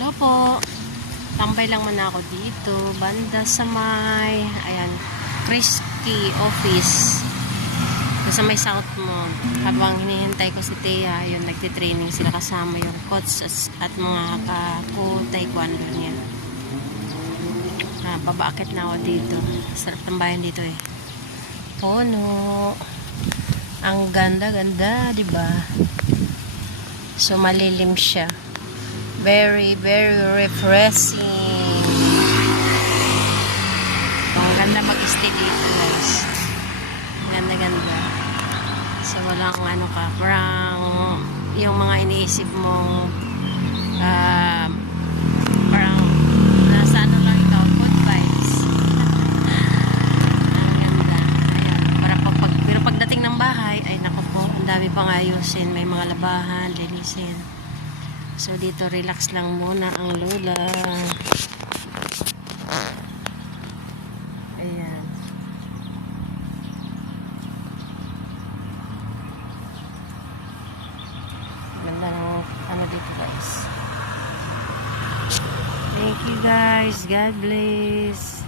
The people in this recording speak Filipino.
Hello po. Tambay lang muna ako dito. Banda sa may, ayan, Christie Office. Doon sa may South Mall. Habang hinihintay ko si Thea, yun, nagtitraining sila kasama yung coach at mga ka-taekwondo niya. Pabaakit na ako dito. Sarap tambayan dito eh. Puno. Ang ganda-ganda, diba? So, malilim siya. Very, very refreshing. Ang ganda mag-stay dito, guys. Ganda-ganda. So, walang ano ka, parang yung mga iniisip mong parang nasa ano lang ikaw, good vibes. Ang ganda. Ayan. Pero pagdating ng bahay, ay naku po, ang dami pang ayusin. May mga labahan, linisin. So, dito relax lang muna ang lola. Ayan. Ganda ng ano dito, guys. Thank you, guys. God bless.